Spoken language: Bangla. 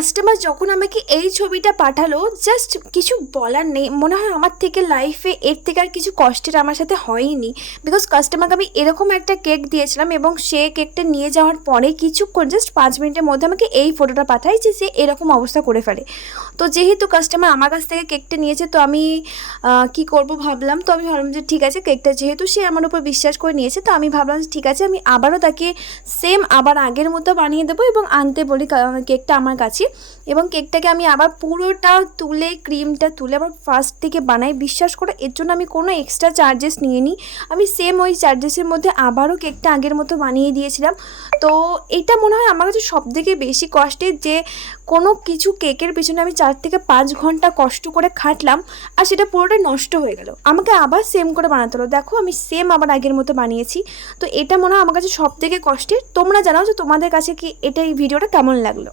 কাস্টমার যখন আমাকে এই ছবিটা পাঠালো, জাস্ট কিছু বলার নেই। মনে হয় আমার থেকে লাইফে এর থেকে আর কিছু কষ্টের আমার সাথে হয়নি। বিকজ কাস্টমারকে আমি এরকম একটা কেক দিয়েছিলাম এবং সে কেকটা নিয়ে যাওয়ার পরে কিছুক্ষণ, জাস্ট 5 মিনিটের মধ্যে আমাকে এই ফটোটা পাঠায় যে সে এরকম অবস্থা করে ফেলে। তো যেহেতু কাস্টমার আমার কাছ থেকে কেকটা নিয়েছে, তো আমি কি করব ভাবলাম। তো আমি ভাবলাম যে ঠিক আছে, কেকটা যেহেতু সে আমার উপর বিশ্বাস করে নিয়েছে, তো আমি ভাবলাম যে ঠিক আছে, আমি আবারও তাকে সেম আবার আগের মতো বানিয়ে দেবো এবং আনতে বলি কেকটা আমার কাছে। এবং কেকটাকে আমি আবার পুরোটা তুলে, ক্রিমটা তুলে আবার ফার্স্ট থেকে বানাই। বিশ্বাস করে এর জন্য আমি কোনো এক্সট্রা চার্জেস নিয়ে নিই। আমি সেম ওই চার্জেসের মধ্যে আবারও কেকটা আগের মতো বানিয়ে দিয়েছিলাম। তো এইটা মনে হয় আমার কাছে সবথেকে বেশি কষ্টের, যে কোনো কিছু কেকের পিছনে আমি 4 থেকে 5 ঘন্টা কষ্ট করে খাটলাম আর সেটা পুরোটাই নষ্ট হয়ে গেল। আমাকে আবার সেম করে বানাতে হলো। দেখো আমি সেম আবার আগের মতো বানিয়েছি। তো এটা মনে হয় আমার কাছে সবথেকে কষ্টের। তোমরা জানাও যে তোমাদের কাছে কি এটা, এই ভিডিওটা কেমন লাগলো।